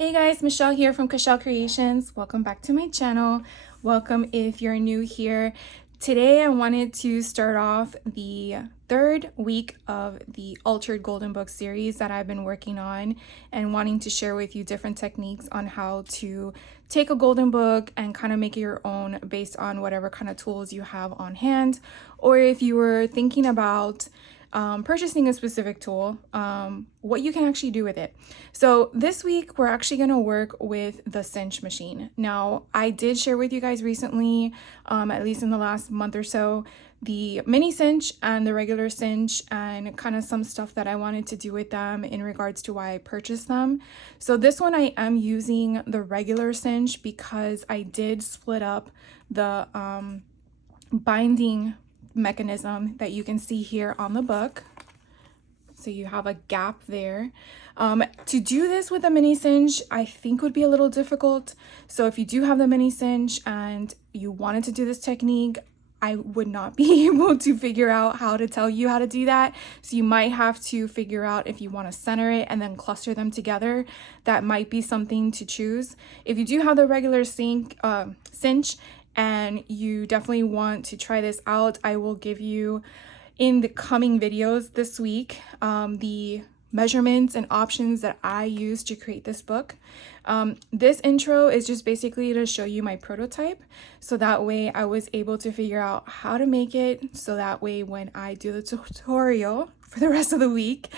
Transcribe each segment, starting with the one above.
Hey guys, Michelle here from Michelle Creations. Welcome back to my channel. Welcome if you're new here. Today I wanted to start off the third week of the Altered Golden Book series that I've been working on and wanting to share with you different techniques on how to take a golden book and kind of make it your own based on whatever kind of tools you have on hand, or if you were thinking about purchasing a specific tool, what you can actually do with it. So this week we're actually going to work with the cinch machine. Now I did share with you guys recently, at least in the last month or so, the mini cinch and the regular cinch and kind of some stuff that I wanted to do with them in regards to why I purchased them. So this one I am using the regular cinch because I did split up the binding mechanism that you can see here on the book. So you have a gap there. To do this with a mini cinch, I think would be a little difficult. So if you do have the mini cinch and you wanted to do this technique, I would not be able to figure out how to tell you how to do that. So you might have to figure out if you want to center it and then cluster them together. That might be something to choose. If you do have the regular cinch and you definitely want to try this out, I will give you in the coming videos this week the measurements and options that I use to create this book. This intro is just basically to show you my prototype, so that way I was able to figure out how to make it, so that way when I do the tutorial for the rest of the week,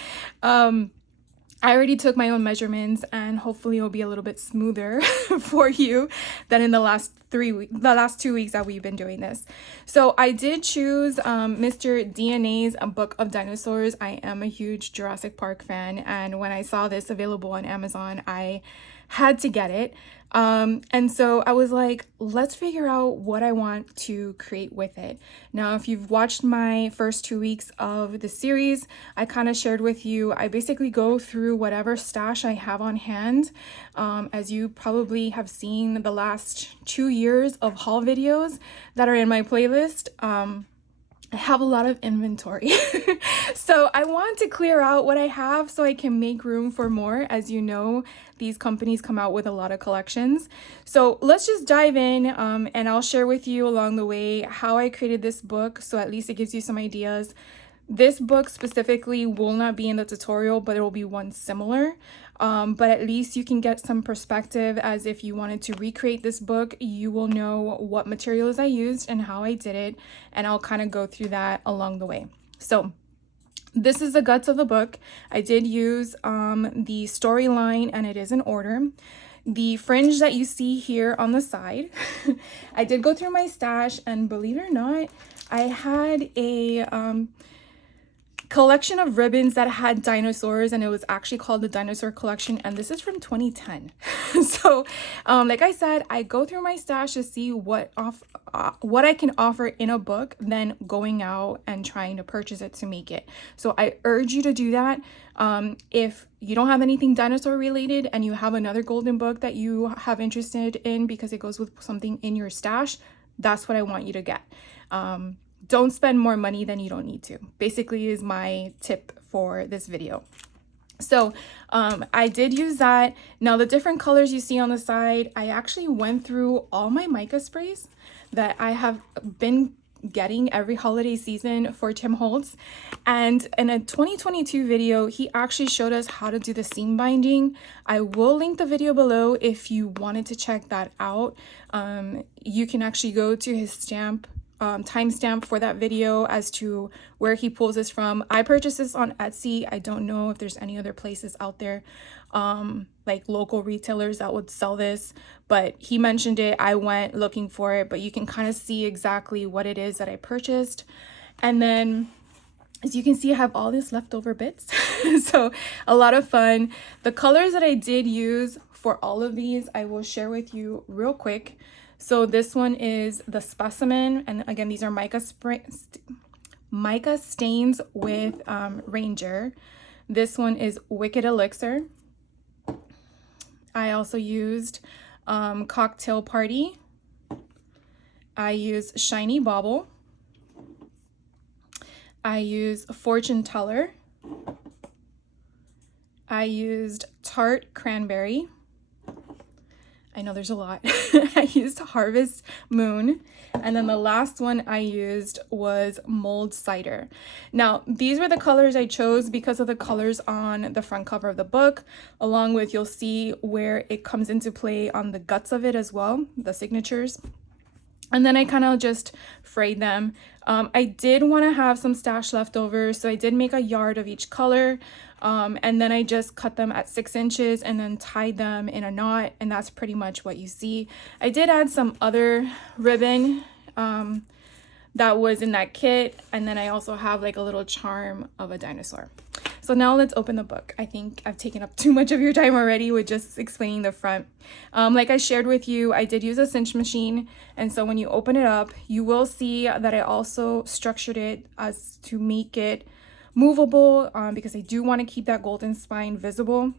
I already took my own measurements and hopefully it'll be a little bit smoother for you than in the last 2 weeks that we've been doing this. So I did choose Mr. DNA's Book of Dinosaurs. I am a huge Jurassic Park fan, and when I saw this available on Amazon, I had to get it. And so I was like, let's figure out what I want to create with it. Now, if you've watched my first 2 weeks of the series, I kind of shared with you, I basically go through whatever stash I have on hand. As you probably have seen the last 2 years of haul videos that are in my playlist, I have a lot of inventory. So I want to clear out what I have so I can make room for more. As you know, these companies come out with a lot of collections. So let's just dive in, and I'll share with you along the way how I created this book, so at least it gives you some ideas. This book specifically will not be in the tutorial, but it will be one similar. But at least you can get some perspective, as if you wanted to recreate this book, you will know what materials I used and how I did it, and I'll kind of go through that along the way. So this is the guts of the book. I did use the storyline, and it is in order. The fringe that you see here on the side, I did go through my stash, and believe it or not, I had a collection of ribbons that had dinosaurs, and it was actually called the Dinosaur Collection, and this is from 2010. So like I said, I go through my stash to see what I can offer in a book, then going out and trying to purchase it to make it. So I urge you to do that. If you don't have anything dinosaur related and you have another golden book that you have interested in because it goes with something in your stash, that's what I want you to get. Don't spend more money than you don't need to, basically, is my tip for this video. So I did use that. Now, the different colors you see on the side, I actually went through all my mica sprays that I have been getting every holiday season for Tim Holtz, and in a 2022 video he actually showed us how to do the seam binding. I will link the video below if you wanted to check that out. You can actually go to his timestamp for that video as to where he pulls this from. I purchased this on Etsy. I don't know if there's any other places out there, like local retailers that would sell this, but he mentioned it. I went looking for it, but you can kind of see exactly what it is that I purchased. And then, as you can see, I have all these leftover bits. So a lot of fun. The colors that I did use for all of these, I will share with you real quick. So this one is the Specimen, and again, these are mica stains with Ranger. This one is Wicked Elixir. I also used Cocktail Party. I used Shiny Bauble. I used Fortune Teller. I used Tart Cranberry. I know there's a lot. I used Harvest Moon. And then the last one I used was Mold Cider. Now, these were the colors I chose because of the colors on the front cover of the book, along with you'll see where it comes into play on the guts of it as well, the signatures. And then I kind of just frayed them. I did want to have some stash left over, so I did make a yard of each color. And then I just cut them at 6 inches and then tied them in a knot, and that's pretty much what you see. I did add some other ribbon that was in that kit, and then I also have like a little charm of a dinosaur. So now let's open the book. I think I've taken up too much of your time already with just explaining the front. Like I shared with you, I did use a cinch machine, and so when you open it up, you will see that I also structured it as to make it movable, because I do want to keep that golden spine visible.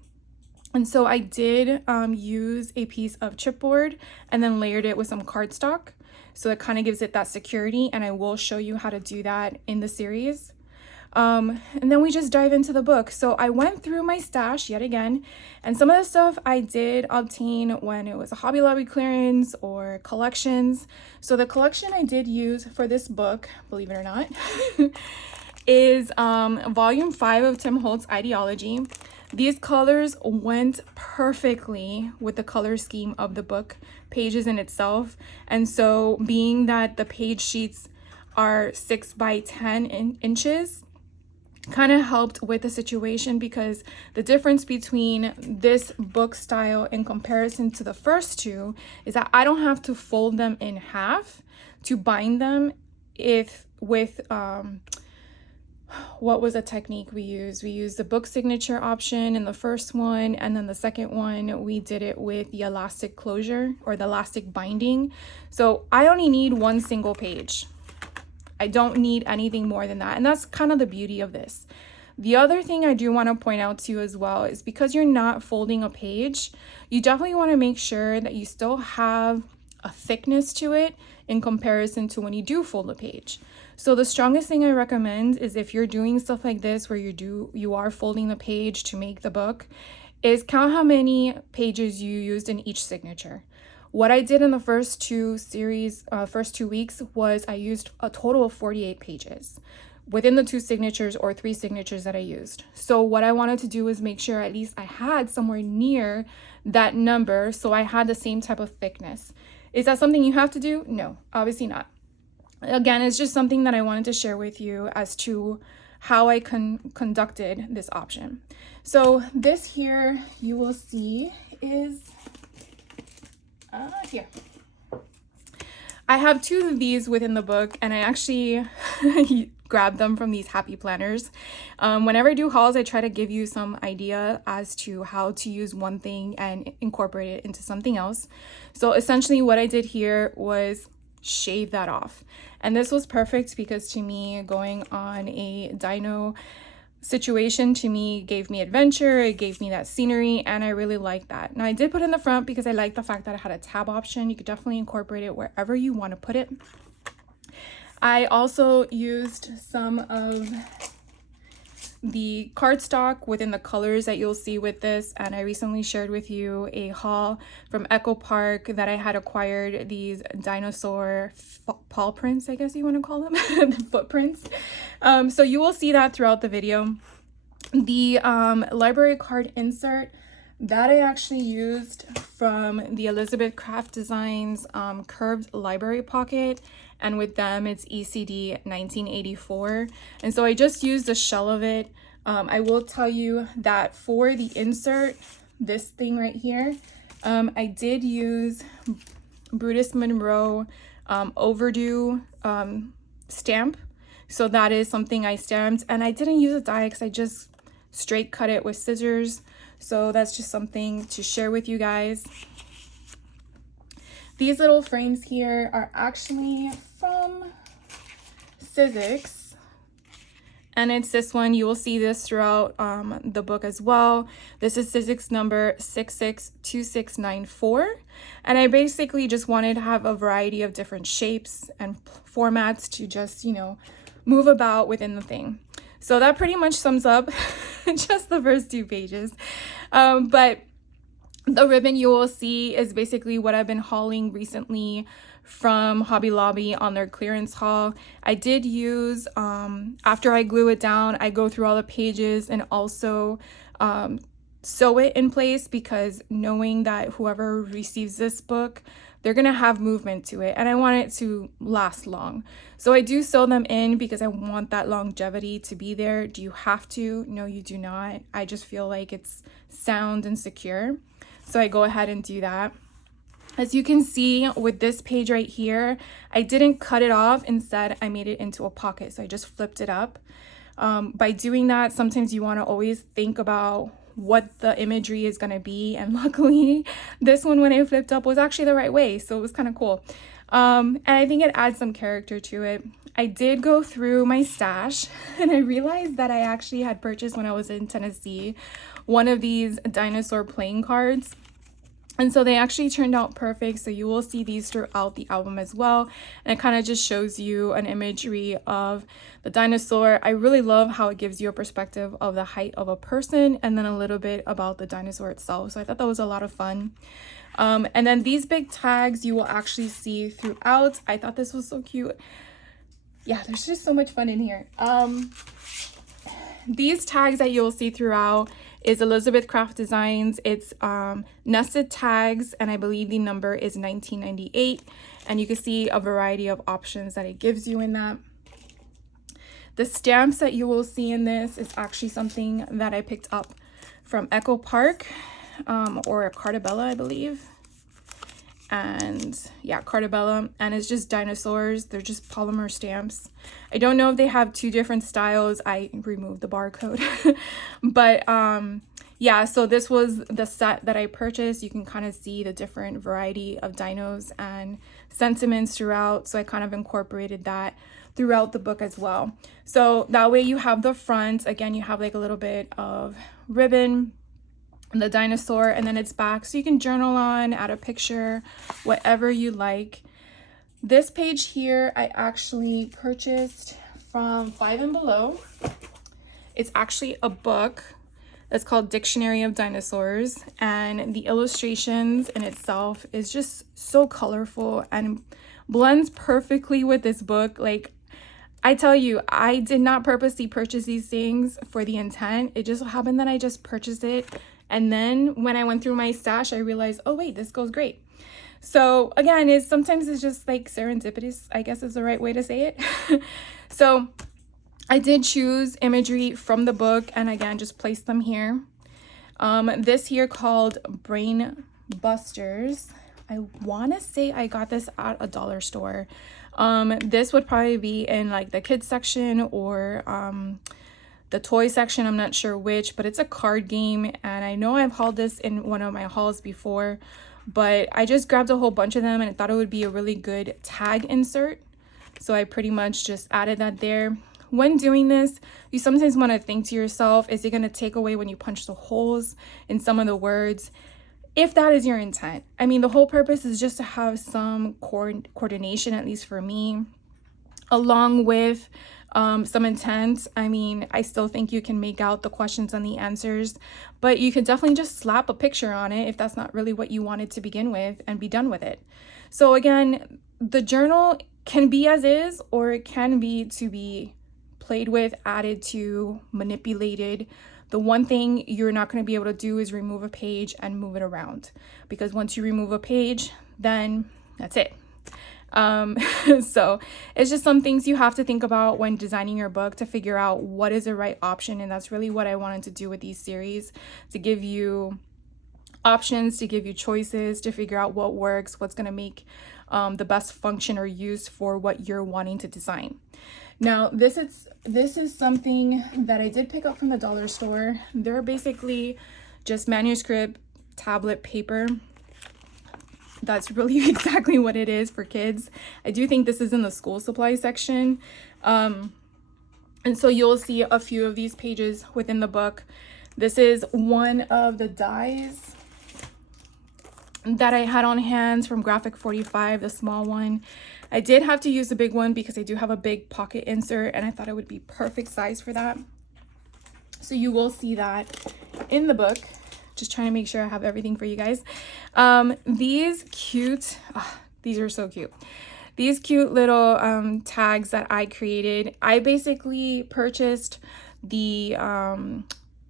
And so I did use a piece of chipboard and then layered it with some cardstock, so it kind of gives it that security, and I will show you how to do that in the series. And then we just dive into the book. So I went through my stash yet again, and some of the stuff I did obtain when it was a Hobby Lobby clearance or collections. So the collection I did use for this book, believe it or not, is volume 5 of Tim Holtz's Ideology. These colors went perfectly with the color scheme of the book pages in itself. And so being that the page sheets are 6 by 10 inches, kind of helped with the situation, because the difference between this book style in comparison to the first two is that I don't have to fold them in half to bind them. What was a technique we used? We used the book signature option in the first one, and then the second one we did it with the elastic closure or the elastic binding. So I only need one single page. I don't need anything more than that. And that's kind of the beauty of this. The other thing I do want to point out to you as well is, because you're not folding a page, you definitely want to make sure that you still have a thickness to it in comparison to when you do fold a page. So the strongest thing I recommend is, if you're doing stuff like this where you are folding the page to make the book, is count how many pages you used in each signature. What I did in the first two weeks was I used a total of 48 pages within the 2 signatures or 3 signatures that I used. So what I wanted to do was make sure at least I had somewhere near that number, so I had the same type of thickness. Is that something you have to do? No, obviously not. Again, it's just something that I wanted to share with you as to how I conducted this option. So this here you will see is here. I have 2 of these within the book, and I actually grabbed them from these happy planners. Whenever I do hauls, I try to give you some idea as to how to use one thing and incorporate it into something else. So essentially what I did here was shave that off. And this was perfect because, to me, going on a dino situation to me gave me adventure, it gave me that scenery, and I really like that. Now I did put it in the front because I like the fact that I had a tab option. You could definitely incorporate it wherever you want to put it. I also used some of the cardstock within the colors that you'll see with this, and I recently shared with you a haul from Echo Park that I had acquired these dinosaur paw prints, I guess you want to call them, the footprints. So you will see that throughout the video. The library card insert that I actually used from the Elizabeth Craft Designs curved library pocket, and with them it's ECD 1984, and so I just used the shell of it. I will tell you that for the insert, this thing right here, I did use Brutus Monroe overdue stamp, so that is something I stamped, and I didn't use a die because I just straight cut it with scissors. So that's just something to share with you guys. These little frames here are actually from Sizzix, and it's this one. You will see this throughout the book as well. This is Sizzix number 662694, and I basically just wanted to have a variety of different shapes and formats to just, move about within the thing. So that pretty much sums up just the first 2 pages. But The ribbon you will see is basically what I've been hauling recently from Hobby Lobby on their clearance haul. I did use, after I glue it down, I go through all the pages and also sew it in place, because knowing that whoever receives this book, they're gonna have movement to it and I want it to last long. So I do sew them in because I want that longevity to be there. Do you have to? No, you do not. I just feel like it's sound and secure. So I go ahead and do that. As you can see with this page right here, I didn't cut it off. Instead, I made it into a pocket. So I just flipped it up. By doing that, sometimes you want to always think about what the imagery is going to be. And luckily, this one, when I flipped up, was actually the right way. So it was kind of cool. And I think it adds some character to it. I did go through my stash and I realized that I actually had purchased, when I was in Tennessee, one of these dinosaur playing cards. And so they actually turned out perfect. So you will see these throughout the album as well. And it kind of just shows you an imagery of the dinosaur. I really love how it gives you a perspective of the height of a person and then a little bit about the dinosaur itself. So I thought that was a lot of fun. And then these big tags you will actually see throughout. I thought this was so cute. Yeah, there's just so much fun in here. These tags that you'll see throughout is Elizabeth Craft Designs. It's nested tags, and I believe the number is 1998. And you can see a variety of options that it gives you in that. The stamps that you will see in this is actually something that I picked up from Echo Park, or Cartabella, I believe. And yeah, Cartabella, and it's just dinosaurs. They're just polymer stamps. I don't know if they have two different styles. I removed the barcode. But yeah, so this was the set that I purchased. You can kind of see the different variety of dinos and sentiments throughout. So I kind of incorporated that throughout the book as well. So that way you have the front. Again, you have like a little bit of ribbon, the dinosaur, and then it's back, so you can journal on, add a picture, whatever you like. This page here I actually purchased from Five and Below. It's actually a book that's called Dictionary of Dinosaurs, and the illustrations in itself is just so colorful and blends perfectly with this book. Like, I tell you, I did not purposely purchase these things for the intent. It just happened that I just purchased it. And then when I went through my stash, I realized, oh wait, this goes great. So again, sometimes it's just like serendipitous, I guess is the right way to say it. So I did choose imagery from the book, and again, just place them here. This here called Brain Busters. I want to say I got this at a dollar store. This would probably be in like the kids section or the toy section, I'm not sure which, but it's a card game, and I know I've hauled this in one of my hauls before, but I just grabbed a whole bunch of them and I thought it would be a really good tag insert, so I pretty much just added that there. When doing this, you sometimes want to think to yourself, is it going to take away when you punch the holes in some of the words? If that is your intent. I mean, the whole purpose is just to have some coordination, at least for me, along with some intent. I mean, I still think you can make out the questions and the answers, but you could definitely just slap a picture on it if that's not really what you wanted to begin with, and be done with it. So again, the journal can be as is, or it can be to be played with, added to, manipulated. The one thing you're not going to be able to do is remove a page and move it around, because once you remove a page, then that's it. So it's just some things you have to think about when designing your book to figure out what is the right option. And that's really what I wanted to do with these series, to give you options, to give you choices, to figure out what works, what's going to make the best function or use for what you're wanting to design. Now, this is something that I did pick up from the dollar store. They're basically just manuscript tablet paper. That's really exactly what it is for kids. I do think this is in the school supply section. And so you'll see a few of these pages within the book. This is one of the dies that I had on hand from Graphic 45, the small one. I did have to use the big one because I do have a big pocket insert, and I thought it would be perfect size for that. So you will see that in the book. just trying to make sure I have everything for you guys. These cute, these are so cute. These cute little tags that I created, I basically purchased the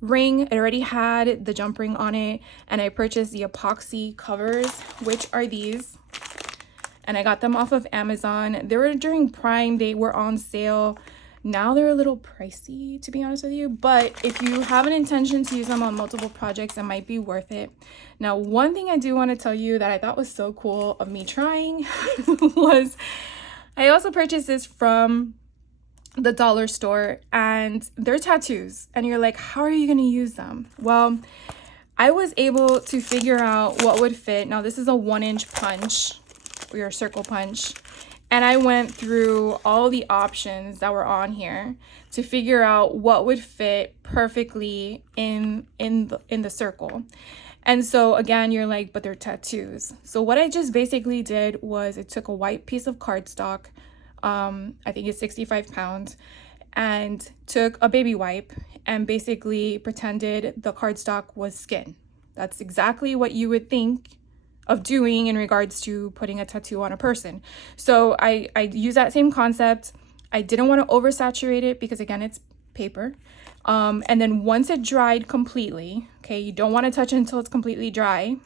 ring. It already had the jump ring on it, and I purchased the epoxy covers, which are these, and I got them off of Amazon. They were during Prime, they were on sale. Now they're a little pricey, to be honest with you, but if you have an intention to use them on multiple projects, it might be worth it. Now, one thing I do want to tell you that I thought was so cool of me trying was I also purchased this from the dollar store, and they're tattoos, and you're like, how are you going to use them? Well, I was able to figure out what would fit. Now, this is a 1-inch punch, or your circle punch. And I went through all the options that were on here to figure out what would fit perfectly in the circle. And so again, you're like, but they're tattoos. So what I just basically did was I took a white piece of cardstock, I think it's 65 pounds, and took a baby wipe and basically pretended the cardstock was skin. That's exactly what you would think of doing in regards to putting a tattoo on a person. So I use that same concept. I didn't want to oversaturate it because again, it's paper. And then once it dried completely, okay, you don't want to touch it until it's completely dry.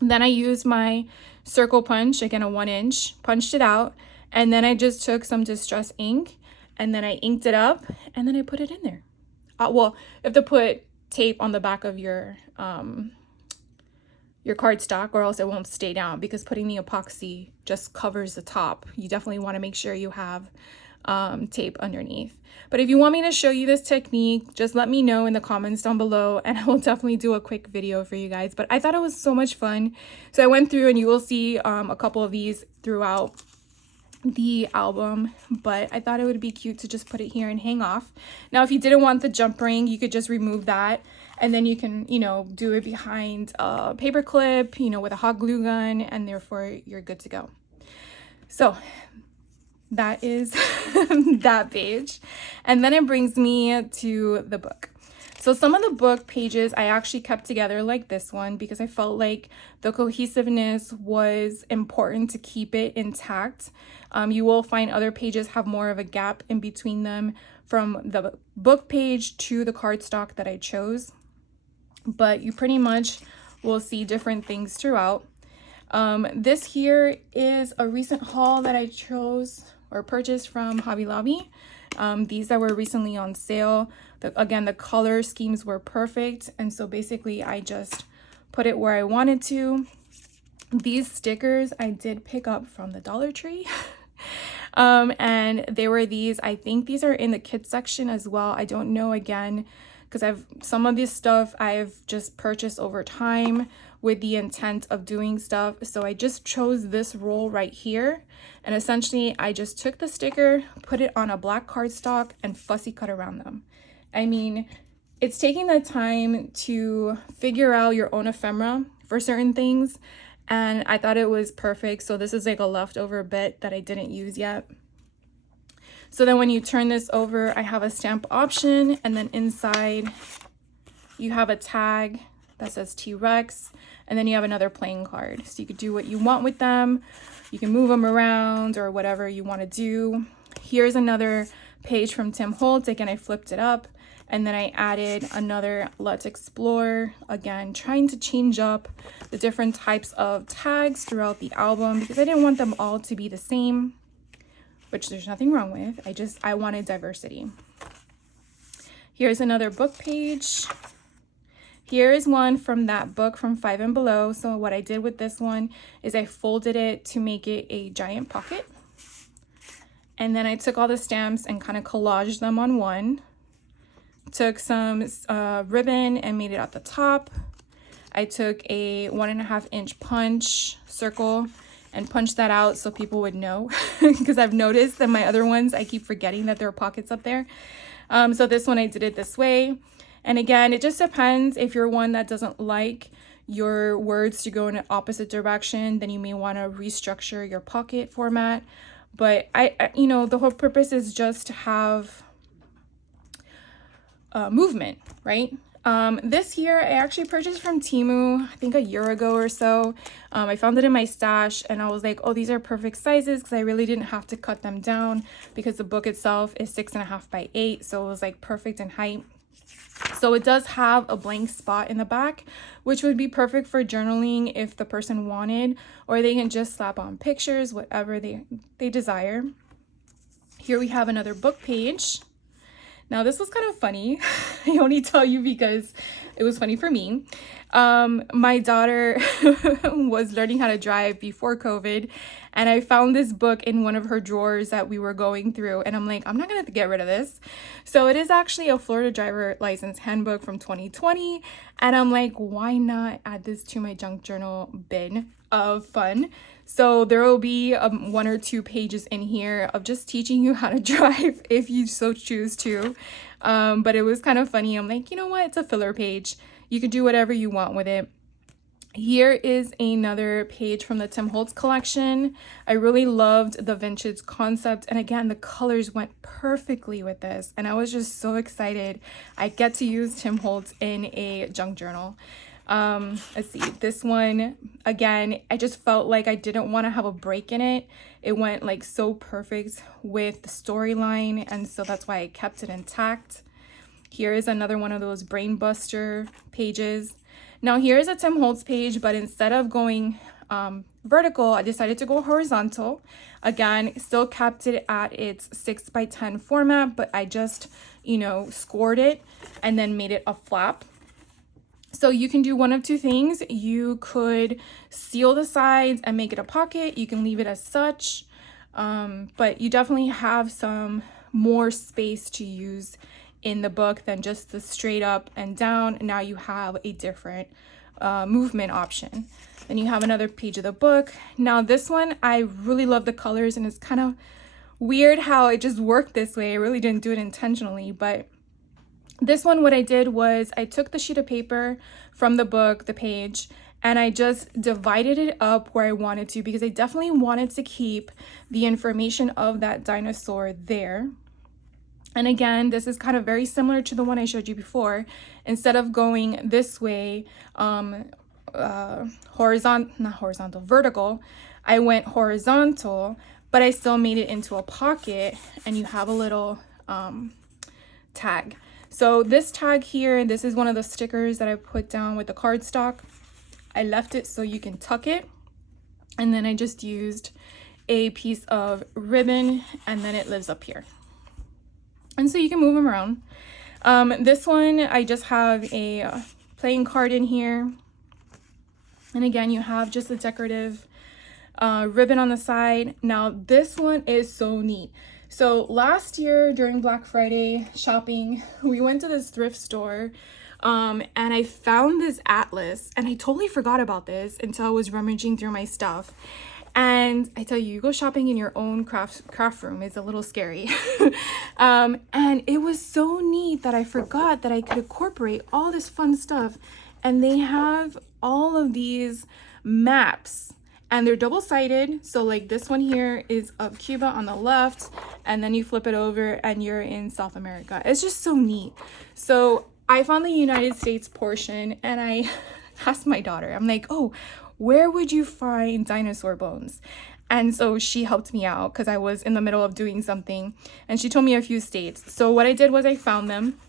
Then I used my circle punch, again, a 1-inch, punched it out. And then I just took some distress ink and then I inked it up and then I put it in there. Well, you have to put tape on the back of your cardstock, or else it won't stay down, because putting the epoxy just covers the top. You definitely want to make sure you have tape underneath. But if you want me to show you this technique, just let me know in the comments down below and I will definitely do a quick video for you guys. But I thought it was so much fun. So I went through, and you will see a couple of these throughout the album, but I thought it would be cute to just put it here and hang off. Now, if you didn't want the jump ring, you could just remove that, and then you can, you know, do it behind a paper clip, you know, with a hot glue gun, and therefore you're good to go. So that is that page. And then it brings me to the book. So some of the book pages I actually kept together like this one because I felt like the cohesiveness was important to keep it intact. You will find other pages have more of a gap in between them from the book page to the cardstock that I chose. But you pretty much will see different things throughout. This here is a recent haul that I chose or purchased from Hobby Lobby. These that were recently on sale. Again, the color schemes were perfect, and so basically I just put it where I wanted to. These stickers I did pick up from the Dollar Tree. And they were these. I think these are in the kids section as well. I don't know, again, because some of this stuff I've just purchased over time with the intent of doing stuff. So I just chose this roll right here, and essentially I just took the sticker, put it on a black cardstock, and fussy cut around them. I mean, it's taking the time to figure out your own ephemera for certain things, and I thought it was perfect. So this is like a leftover bit that I didn't use yet. So then when you turn this over, I have a stamp option, and then inside you have a tag that says T-Rex, and then you have another playing card. So you could do what you want with them. You can move them around or whatever you want to do. Here's another page from Tim Holtz. Again, I flipped it up, and then I added another Let's Explore. Again, trying to change up the different types of tags throughout the album because I didn't want them all to be the same, which there's nothing wrong with. I wanted diversity. Here's another book page. Here is one from that book from 5 and Below. So what I did with this one is I folded it to make it a giant pocket. And then I took all the stamps and kind of collaged them on one. Took some ribbon and made it at the top. I took a 1.5-inch punch circle and punched that out so people would know, because I've noticed that my other ones, I keep forgetting that there are pockets up there. So this one I did it this way. And again, it just depends. If you're one that doesn't like your words to go in an opposite direction, then you may want to restructure your pocket format. But I you know, the whole purpose is just to have movement, right? This here I actually purchased from Temu, I think a year ago or so. I found it in my stash and I was like, oh, these are perfect sizes, because I really didn't have to cut them down because the book itself is 6.5 by 8, so it was like perfect in height. So it does have a blank spot in the back, which would be perfect for journaling if the person wanted, or they can just slap on pictures, whatever they desire. Here we have another book page. Now this was kind of funny. I only tell you because it was funny for me. My daughter was learning how to drive before COVID, and I found this book in one of her drawers that we were going through, and I'm like, I'm not gonna have to get rid of this. So it is actually a Florida driver license handbook from 2020, and I'm like, why not add this to my junk journal bin of fun? So there will be 1 or 2 pages in here of just teaching you how to drive if you so choose to. But it was kind of funny. I'm like, you know what? It's a filler page. You can do whatever you want with it. Here is another page from the Tim Holtz collection. I really loved the vintage concept. And again, the colors went perfectly with this. And I was just so excited. I get to use Tim Holtz in a junk journal. Let's see, this one, again, I just felt like I didn't want to have a break in it. It went like so perfect with the storyline, and so that's why I kept it intact. Here is another one of those brain buster pages. Now here is a Tim Holtz page, but instead of going vertical, I decided to go horizontal. Again, still kept it at its 6 by 10 format, but I just, scored it and then made it a flap. So you can do one of 2 things. You could seal the sides and make it a pocket. You can leave it as such, but you definitely have some more space to use in the book than just the straight up and down. Now you have a different movement option. Then you have another page of the book. Now this one, I really love the colors, and it's kind of weird how it just worked this way. I really didn't do it intentionally, but this one, what I did was I took the sheet of paper from the book, the page, and I just divided it up where I wanted to, because I definitely wanted to keep the information of that dinosaur there. And again, this is kind of very similar to the one I showed you before. Instead of going this way, vertical, I went horizontal, but I still made it into a pocket, and you have a little tag. So this tag here, this is one of the stickers that I put down with the cardstock. I left it so you can tuck it. And then I just used a piece of ribbon, and then it lives up here. And so you can move them around. This one, I just have a playing card in here. And again, you have just a decorative ribbon on the side. Now this one is so neat. So last year during Black Friday shopping, we went to this thrift store and I found this atlas, and I totally forgot about this until I was rummaging through my stuff. And I tell you, you go shopping in your own craft room, it's a little scary. And it was so neat that I forgot that I could incorporate all this fun stuff. And they have all of these maps, and they're double-sided. So like this one here is of Cuba on the left, and then you flip it over and you're in South America. It's just so neat. So I found the United States portion, and I asked my daughter, I'm like, oh, where would you find dinosaur bones? And so she helped me out because I was in the middle of doing something, and she told me a few states. So what I did was I found them.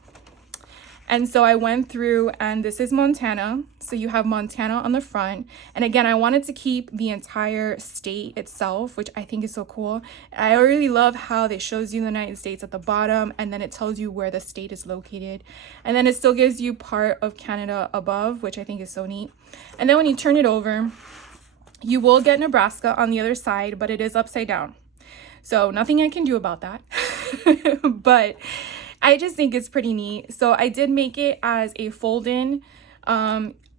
And so I went through, and this is Montana. So you have Montana on the front. And again, I wanted to keep the entire state itself, which I think is so cool. I really love how it shows you the United States at the bottom, and then it tells you where the state is located. And then it still gives you part of Canada above, which I think is so neat. And then when you turn it over, you will get Nebraska on the other side, but it is upside down. So nothing I can do about that. But I just think it's pretty neat. So I did make it as a fold-in.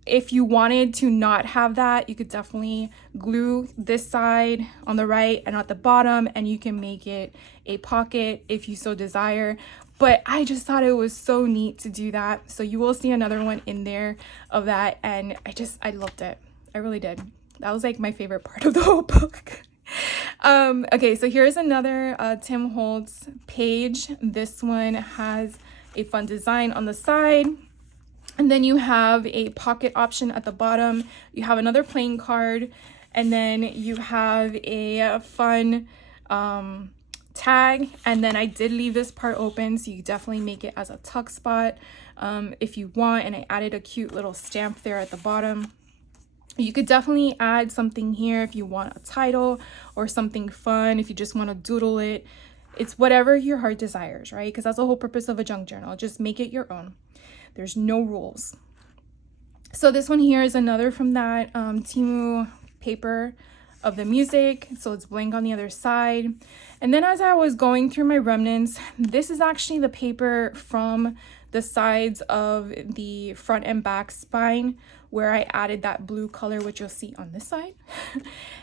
If you wanted to not have that, you could definitely glue this side on the right and at the bottom, and you can make it a pocket if you so desire. But I just thought it was so neat to do that. So you will see another one in there of that, and I loved it. I really did. That was like my favorite part of the whole book. Okay, so here's another Tim Holtz page. This one has a fun design on the side. And then you have a pocket option at the bottom. You have another playing card. And then you have a fun tag. And then I did leave this part open, so you definitely make it as a tuck spot if you want. And I added a cute little stamp there at the bottom. You could definitely add something here if you want a title or something fun, if you just want to doodle it. It's whatever your heart desires, right? Because that's the whole purpose of a junk journal. Just make it your own. There's no rules. So this one here is another from that Temu paper of the music. So it's blank on the other side. And then as I was going through my remnants, this is actually the paper from the sides of the front and back spine where I added that blue color, which you'll see on this side.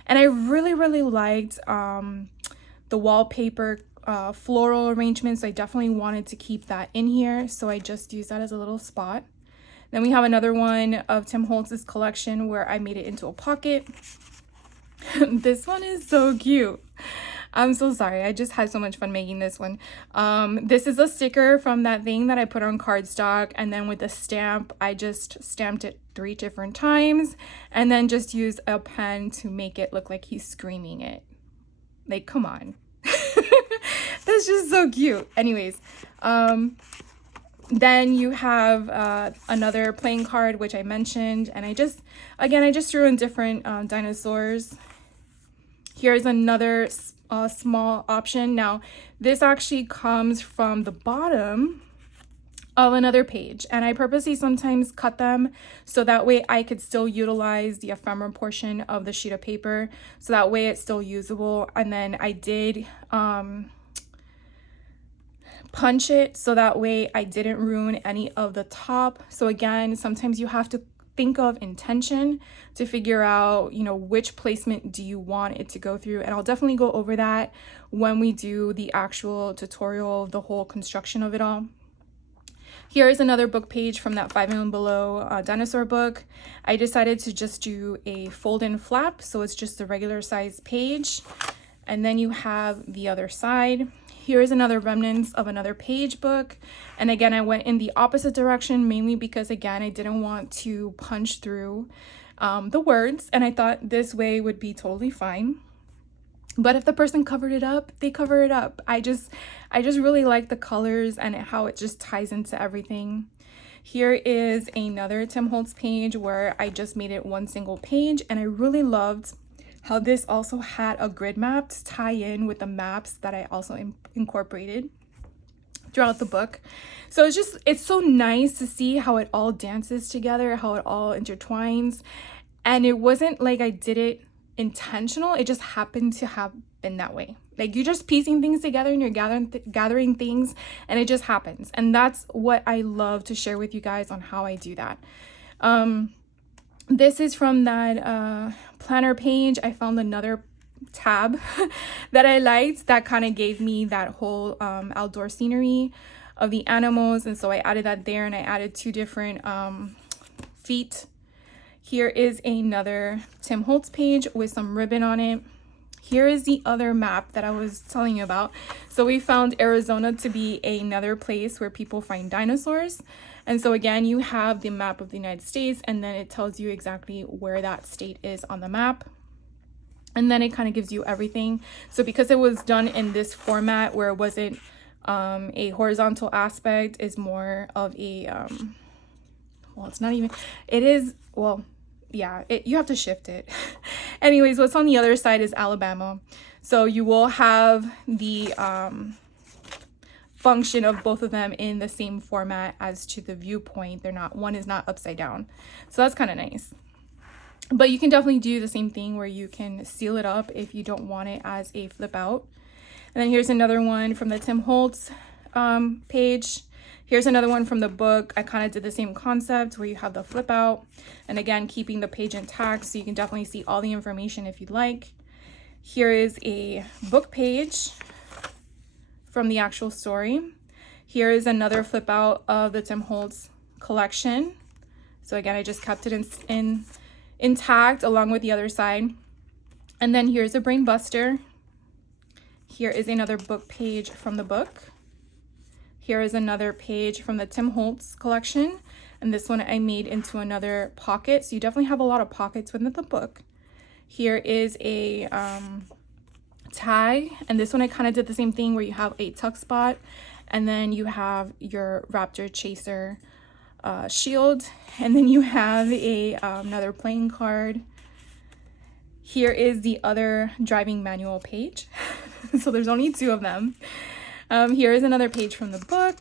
And I really, really liked the wallpaper floral arrangements. I definitely wanted to keep that in here, so I just used that as a little spot. Then we have another one of Tim Holtz's collection where I made it into a pocket. This one is so cute. I'm so sorry, I just had so much fun making this one. This is a sticker from that thing that I put on cardstock, and then with the stamp I just stamped it 3 different times and then just used a pen to make it look like he's screaming it. Like, come on. That's just so cute. Anyways, then you have another playing card, which I mentioned, and I just threw in different dinosaurs. Here's another small option. Now, this actually comes from the bottom of another page, and I purposely sometimes cut them so that way I could still utilize the ephemera portion of the sheet of paper, so that way it's still usable. And then I did punch it so that way I didn't ruin any of the top. So again, sometimes you have to think of intention to figure out, you know, which placement do you want it to go through. And I'll definitely go over that when we do the actual tutorial, the whole construction of it all. Here is another book page from that 5 and Below dinosaur book. I decided to just do a fold-in flap, so it's just a regular size page. And then you have the other side. Here is another remnants of another page book. And again, I went in the opposite direction, mainly because, again, I didn't want to punch through the words. And I thought this way would be totally fine. But if the person covered it up, they cover it up. I just really like the colors and how it just ties into everything. Here is another Tim Holtz page where I just made it one single page, and I really loved how this also had a grid map to tie in with the maps that I also incorporated throughout the book. So it's so nice to see how it all dances together, how it all intertwines. And it wasn't like I did it intentional, it just happened to happen that way. Like, you're just piecing things together and you're gathering things, and it just happens. And that's what I love to share with you guys on how I do that. This is from that planner page. I found another tab that I liked that kind of gave me that whole outdoor scenery of the animals, and so I added that there, and I added 2 different feet. Here is another Tim Holtz page with some ribbon on it. Here is the other map that I was telling you about. So we found Arizona to be another place where people find dinosaurs. And so again, you have the map of the United States, and then it tells you exactly where that state is on the map. And then it kind of gives you everything. So because it was done in this format where it wasn't a horizontal aspect, is more of a, well, it's not even, it is, well, yeah, you have to shift it. Anyways, what's on the other side is Alabama. So you will have the function of both of them in the same format as to the viewpoint. One is not upside down. So that's kind of nice. But you can definitely do the same thing where you can seal it up if you don't want it as a flip out. And then here's another one from the Tim Holtz page. Here's another one from the book. I kind of did the same concept where you have the flip out, and again, keeping the page intact so you can definitely see all the information if you'd like. Here is a book page from the actual story. Here is another flip out of the Tim Holtz collection. So again, I just kept it intact along with the other side. And then here's a brain buster. Here is another book page from the book. Here is another page from the Tim Holtz collection. and this one I made into another pocket. So you definitely have a lot of pockets within the book. Here is a tag, and this one I kind of did the same thing where you have a tuck spot, and then you have your Raptor Chaser shield, and then you have a another playing card. Here is the other driving manual page. So there's only 2 of them. Here is another page from the book.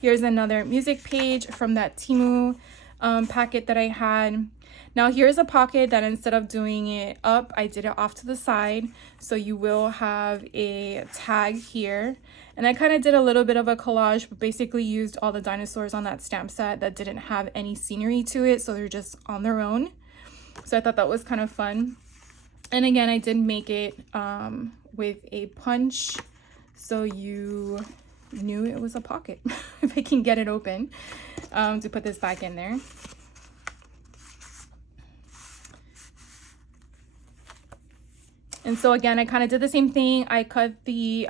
Here's another music page from that Temu packet that I had. Now here's a pocket that instead of doing it up, I did it off to the side. So you will have a tag here. And I kind of did a little bit of a collage, but basically used all the dinosaurs on that stamp set that didn't have any scenery to it. So they're just on their own. So I thought that was kind of fun. And again, I did make it with a punch, so you knew it was a pocket if I can get it open to put this back in there. And so again, I kind of did the same thing. I cut the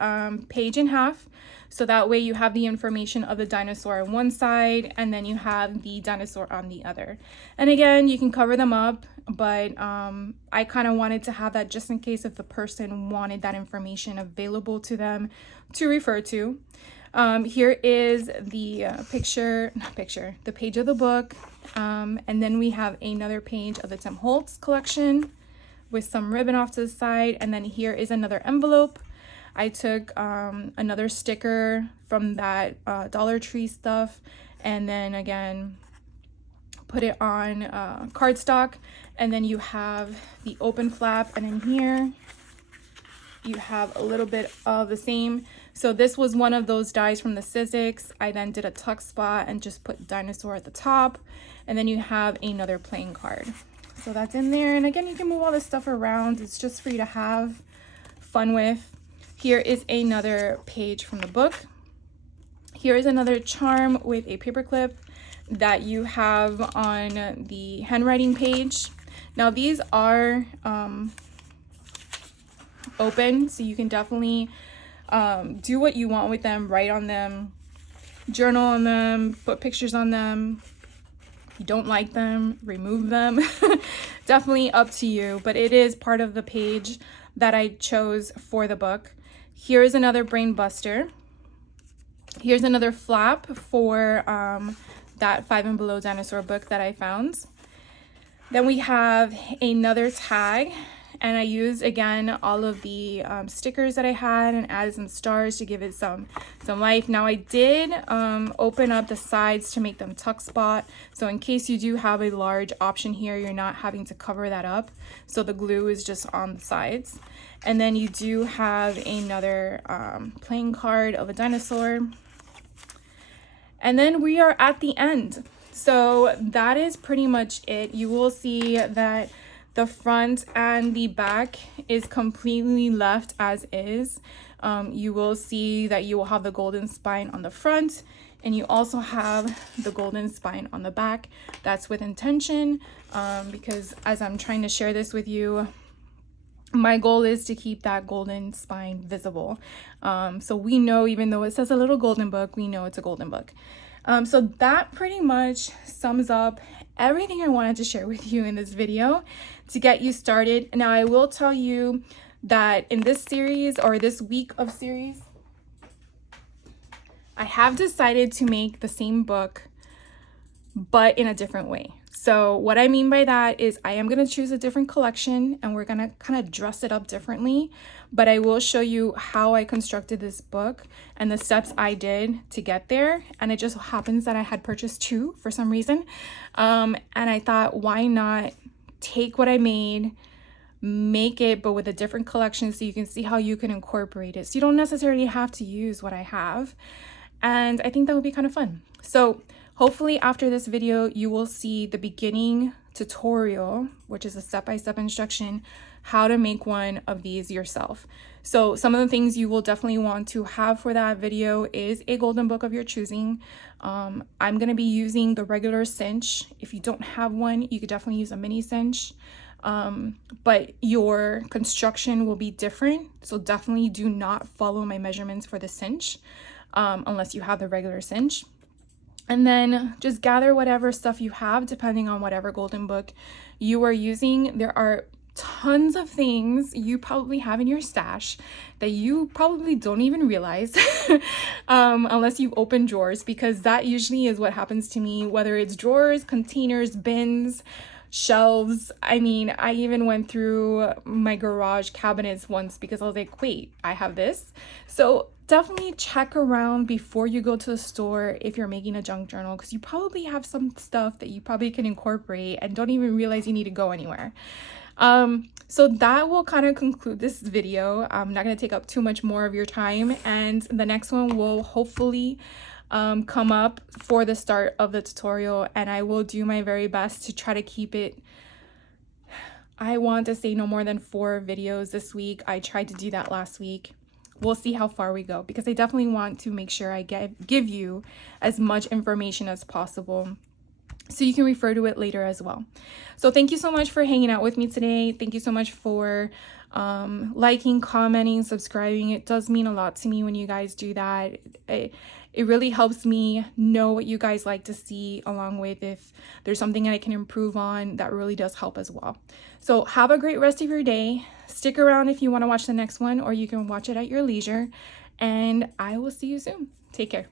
page in half, so that way you have the information of the dinosaur on one side, and then you have the dinosaur on the other. And again, you can cover them up, but I kind of wanted to have that just in case if the person wanted that information available to them to refer to. Here is the the page of the book. And then we have another page of the Tim Holtz collection with some ribbon off to the side. And then here is another envelope. I took another sticker from that Dollar Tree stuff, and then again put it on cardstock. And then you have the open flap, and in here you have a little bit of the same. So this was one of those dies from the Sizzix. I then did a tuck spot and just put dinosaur at the top, and then you have another playing card. So that's in there. And again, you can move all this stuff around. It's just for you to have fun with. Here is another page from the book. Here is another charm with a paperclip that you have on the handwriting page. Now these are open, so you can definitely do what you want with them, write on them, journal on them, put pictures on them. If you don't like them, remove them. Definitely up to you, but it is part of the page that I chose for the book. Here is another brain buster. Here's another flap for that 5 and Below dinosaur book that I found. Then we have another tag, and I used again all of the stickers that I had and added some stars to give it some life. Now I did open up the sides to make them tuck spot, so in case you do have a large option here, you're not having to cover that up, so the glue is just on the sides. And then you do have another playing card of a dinosaur. And then we are at the end. So that is pretty much it. You will see that the front and the back is completely left as is. You will see that you will have the golden spine on the front, and you also have the golden spine on the back. That's with intention, because as I'm trying to share this with you, my goal is to keep that golden spine visible. So we know, even though it says a little golden book, we know it's a golden book. So that pretty much sums up everything I wanted to share with you in this video to get you started. Now I will tell you that in this series, or this week of series, I have decided to make the same book but in a different way. So what I mean by that is I am going to choose a different collection, and we're going to kind of dress it up differently, but I will show you how I constructed this book and the steps I did to get there. And it just happens that I had purchased 2 for some reason, and I thought, why not take what I made, make it but with a different collection, so you can see how you can incorporate it, so you don't necessarily have to use what I have. And I think that would be kind of fun. So hopefully after this video, you will see the beginning tutorial, which is a step-by-step instruction, how to make one of these yourself. So some of the things you will definitely want to have for that video is a golden book of your choosing. I'm going to be using the regular cinch. If you don't have one, you could definitely use a mini cinch. But your construction will be different. So definitely do not follow my measurements for the cinch unless you have the regular cinch. And then just gather whatever stuff you have, depending on whatever golden book you are using. There are tons of things you probably have in your stash that you probably don't even realize unless you open drawers, because that usually is what happens to me, whether it's drawers, containers, bins, shelves. I mean, I even went through my garage cabinets once because I was like, wait, I have this. So definitely check around before you go to the store if you're making a junk journal, because you probably have some stuff that you probably can incorporate and don't even realize you need to go anywhere. So that will kind of conclude this video. I'm not going to take up too much more of your time, and the next one will hopefully come up for the start of the tutorial, and I will do my very best to try to keep it. I want to say no more than 4 videos this week. I tried to do that last week. We'll see how far we go, because I definitely want to make sure I give you as much information as possible so you can refer to it later as well. So thank you so much for hanging out with me today. Thank you so much for liking, commenting, subscribing. It does mean a lot to me when you guys do that. It really helps me know what you guys like to see, along with if there's something that I can improve on. That really does help as well. So have a great rest of your day. Stick around if you want to watch the next one, or you can watch it at your leisure. And I will see you soon. Take care.